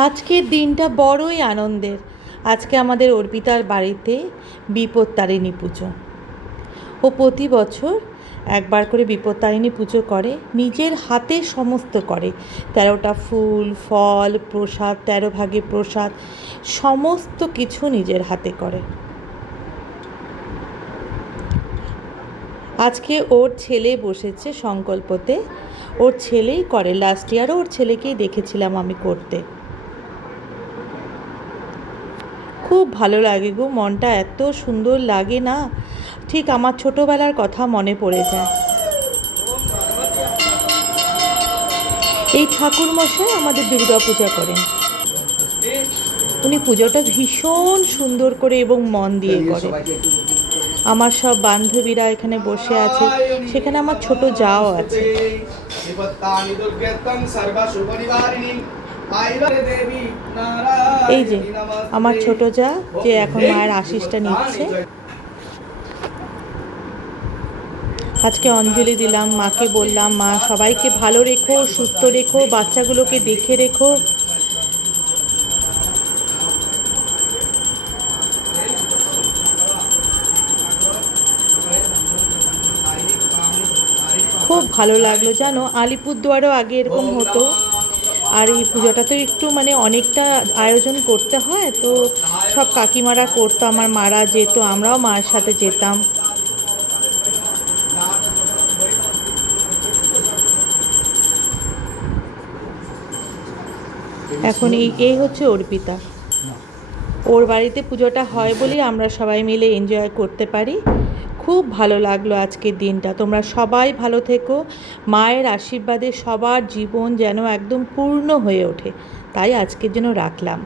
আজকের দিনটা বড়ই আনন্দের। আজকে আমাদের অর্পিতার বাড়িতে বিপত্তারিণী পুজো। ও প্রতি বছর একবার করে বিপত্তারিণী পুজো করে, নিজের হাতে সমস্ত করে। 13টা ফুল ফল প্রসাদ, 13 ভাগে প্রসাদ, সমস্ত কিছু নিজের হাতে করে। আজকে ওর ছেলে বসেছে সংকল্পতে, ওর ছেলেই করে। লাস্ট ইয়ারও ওর ছেলেকেই দেখেছিলাম আমি করতে। খুব ভালো লাগে গো, মনটা এত সুন্দর লাগে না, ঠিক আমার ছোটোবেলার কথা মনে পড়ে যায়। এই ঠাকুরমশাই আমাদের দুর্গা পূজা করেন। উনি পুজোটা ভীষণ সুন্দর করে এবং মন দিয়ে করে। আমার সব বান্ধবীরা এখানে বসে আছে, সেখানে আমার ছোট জাও আছে। এই যে আমার ছোট যা, যে এখন মায়ের আশীষটা নিচ্ছে। আজকে অঞ্জলি দিলাম, মাকে বললাম মা সবাইকে ভালো রেখো, সুস্থ রেখো, বাচ্চাগুলোকে দেখে রেখো। খুব ভালো লাগলো জানো, আলিপুরদুয়ারেও আগে এরকম হতো। আর এই পুজোটা তো একটু অনেকটা আয়োজন করতে হয়, তো সব কাকিমারা করতো, আমার মারা যেত, আমরাও মায়ের সাথে যেতাম। এখন এই হচ্ছে অর্পিতা। ওর বাড়িতে পুজোটা হয় বলেই আমরা সবাই মিলে এনজয় করতে পারি। খুব ভালো লাগলো আজকের দিনটা। তোমরা সবাই ভালো থেকো, মায়ের আশীর্বাদে সবার জীবন যেন একদম পূর্ণ হয়ে ওঠে, তাই আজকের জন্য রাখলাম।